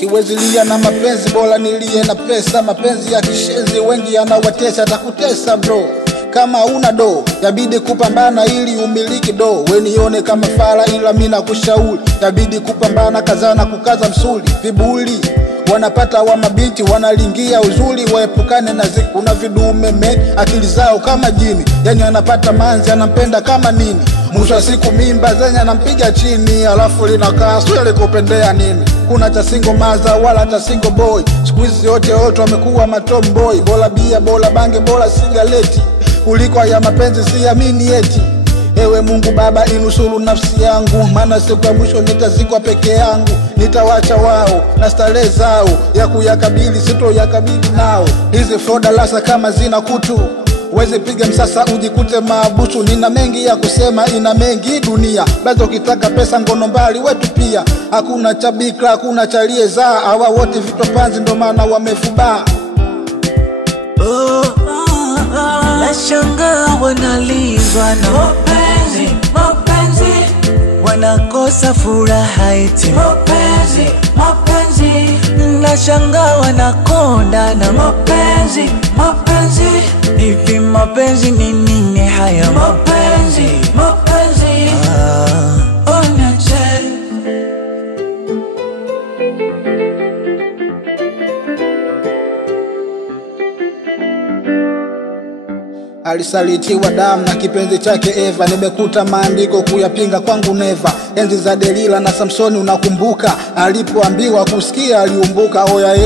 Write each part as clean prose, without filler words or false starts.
Siwezi lia na mapenzi, bora nilie na pesa. Mapenzi ya kishenzi wengi yanawatesa, atakutesa bro. Kama una do, yabidi kupambana ili umiliki do. We nione kama fala ila mina kushauri, yabidi kupambana, kazana kukaza msuli. Vibuli wanapata wa mabinti, wanalingia uzuri, waepukane na ziki. Kuna vidume me, akili zao kama jini, yani anapata manzi, anampenda kama nini. Mwisho wa siku mimba zenye anampiga chini, alafu linakaa swele kupendea nini. Kuna cha single maza wala cha single boy, squeeze yote wamekuwa matomboy. Bola bia, bola bange, bola sigaleti, kuliko ya mapenzi siamini eti. Ewe Mungu Baba inusuru nafsi yangu, maana siku ya mwisho nitazikwa peke yangu. Nitawacha wao na starehe zao, ya kuyakabili sito yakabili nao. Hizi floda lasa kama zina kutu, wezi piga msasa ujikute maabusu. Nina mengi ya kusema, ina mengi dunia, bazo kitaka pesa ngono mbali wetu pia. Hakuna cha bikra, hakuna cha lieza, hawa wote vitopanzi ndo maana wamefubaa. Nashangaa wanalizwa na mapenzi, mapenzi, wanakosa furaha eti mapenzi, mapenzi. Nashangaa wanakonda na mapenzi, mapenzi. Hivi mapenzi ni nini haya mapenzi, mapenzi? Alisalitiwa damu na kipenzi chake Eva, nimekuta maandiko kuyapinga kwangu neva. Enzi za Delila na Samsoni unakumbuka, alipoambiwa kusikia aliumbuka. Oya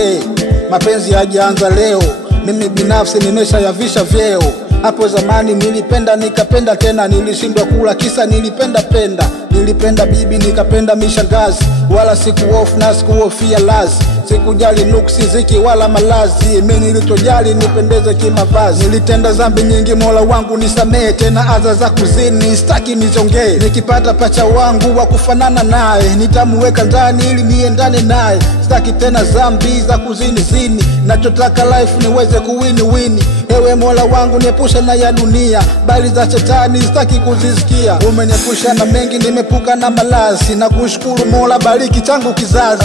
mapenzi hajaanza leo, mimi binafsi nimesha yavisha vyeo. Hapo zamani nilipenda nikapenda tena, nilishindwa kula kisa nilipenda penda. Nilipenda bibi nikapenda mishangazi, wala sikuofu na sikuofia lazi. Sikujali nuksi ziki wala malazi, mimi nilichojali nipendeze kimavazi. Nilitenda zambi nyingi, Mola wangu nisamee, tena adha za kuzini sitaki nizongee. Nikipata pacha wangu wa kufanana naye, nitamuweka ndani ili niendane naye. Sitaki tena zambi za kuzini zini, nachotaka life niweze kuwini wini. Ewe Mola wangu niepushe na ya dunia, bali za shetani sitaki kuzisikia. Umeniepusha na mengi, nimepuka na malasi, na kushukuru Mola, bariki changu kizazi.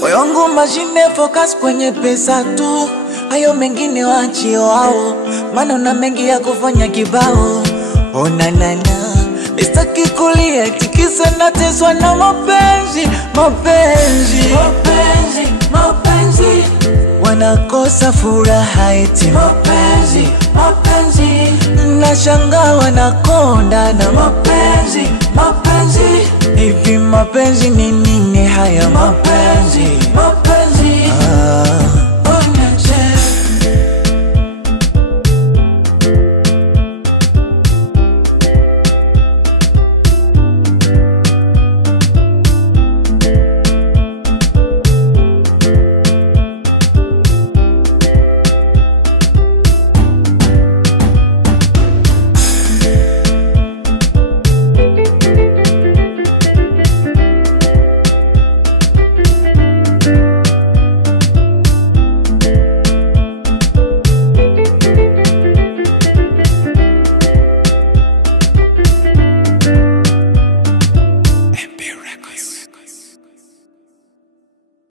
Moyo wangu mashine focus kwenye pesa tu, hayo mengine wachio wao, maana una mengi ya kufanya kibao. Ona nana, mistaki kulia tikisa na teswa na mapenzi, mapenzi, mapenzi, mapenzi. Wanakosa furaha eti mapenzi, mapenzi. Nashangaa wanakonda na mapenzi, mapenzi. Hivi mapenzi ni nini haya mapenzi, mapenzi?